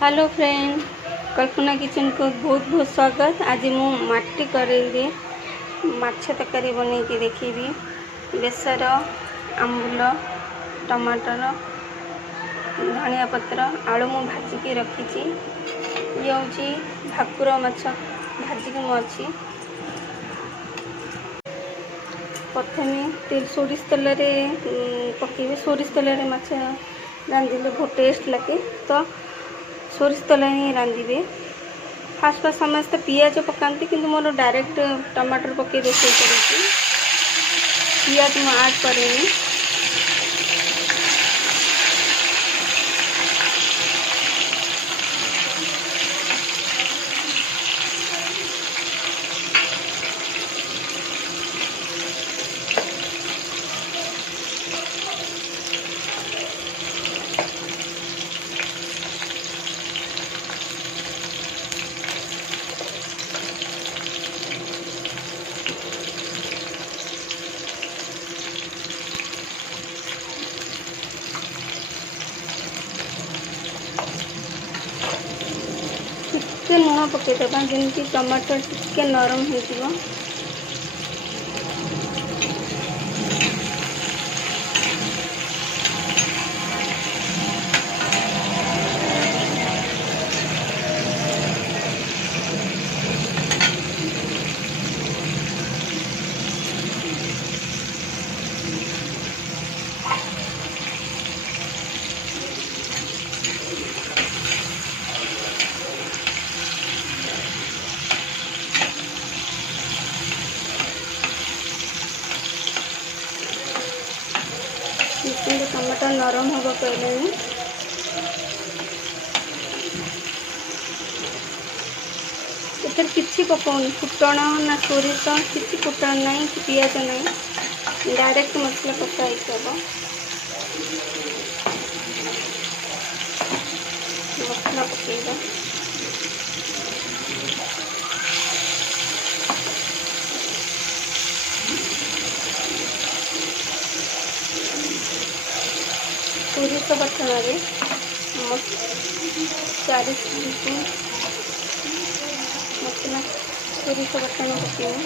Hello friend, कल्पना kitchen को बहुत बहुत स्वागत। आज मु माटी करेई माछ तरकारी बनैकी देखी। बेसर, आंबुल, टमाटर, धनिया पत्र, आलू मु भाजिकी रखी। ये हूँ भाकुर माछ भाजिकी मुझे प्रथमे सोरिष तेल पकेबे। सोरिष तेल माछ रांधिले बहुत टेस्ट लगे, तो सोरिष तेल ही रांधे। फास्ट फास्ट समस्त पियाज पकाती, किंतु मोर डायरेक्ट टमाटर पकई रोषे कर पियाज मु ऐड करेनी। टिके लुण पकईदे जमी टमाटर टिके नरम हो। टमाटर नरम हम पहले किसी पकाउनी फुटण ना सोरिष किसी फुटण ना कि पियाज ना, डायरेक्ट मसला पकाई हम। मसला पकेगा सोरिष बटन 4 स्पून मसला सोरिष बटन पकेबे।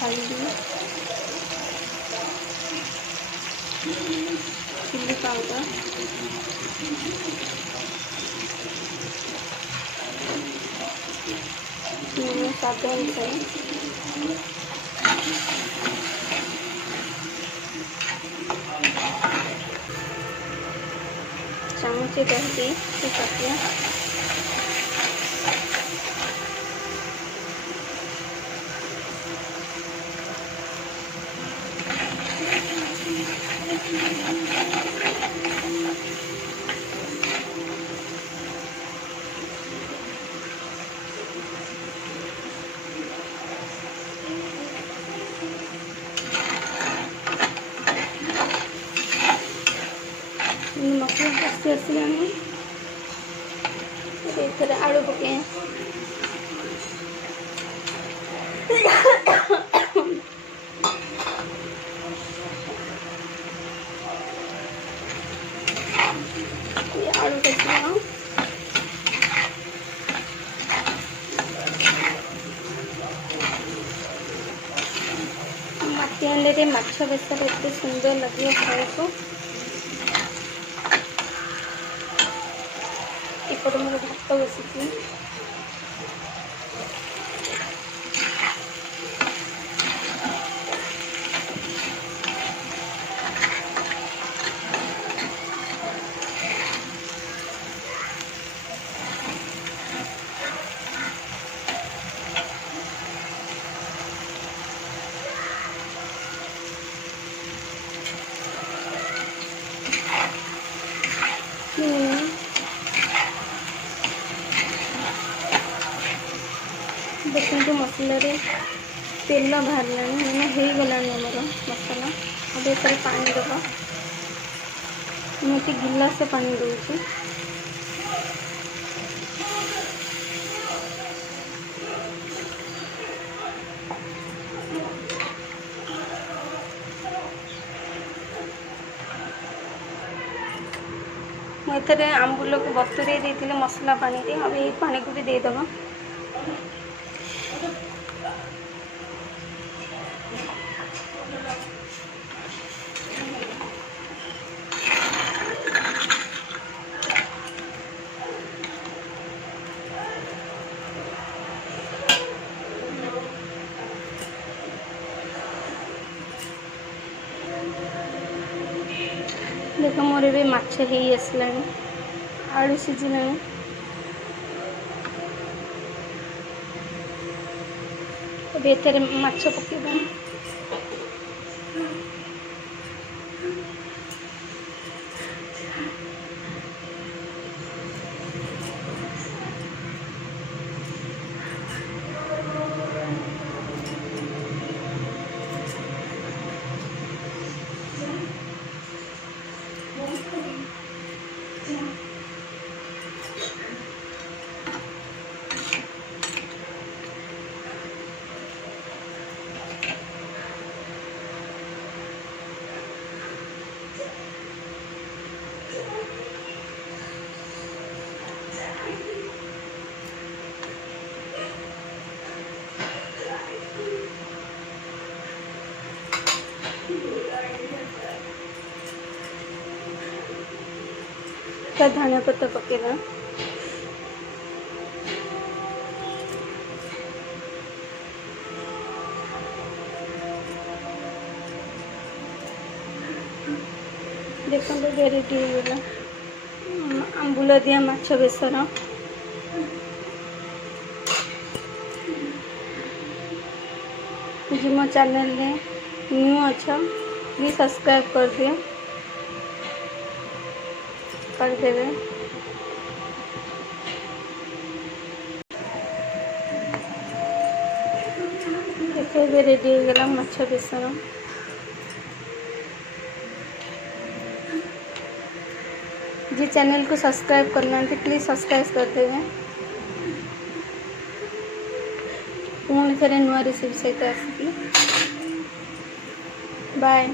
हल्दी, चिल्ली पाउडर, स्वाद अनुसार, चामचे दही पकिया, मसला कसी आसला आलू पके आलू कसी माटी हांडी माछ बेसर एत सुंदर लगे खाया। इपटे मोर भात बसी देखते मसला तेल बाहर मैंने हो गलानी आमर मसला। अब ये पानी दबा, मुझे गिलास पानी दूसरी। मुझे आंबुल को बतुरे देती मसला पानी रे अब ये पानी को भी देदेव। देख मोर भी माछ हो आसला आलू सीझला एथर माछ पकेबा। धनिया पत्ता पकेला देखो रेडी होगा आंबुल दिया माछ बेसर। जी मो चैनल न्यू अच्छा प्लीज सब्सक्राइब कर दिए करदेवे। देखिए रेडी हो गला माछ बेसर। जी चैनल को सब्सक्राइब करना प्लीज सब्सक्राइब करदेवे। पुणी थे नुआ रेसिपी सहित आसिकी बाय।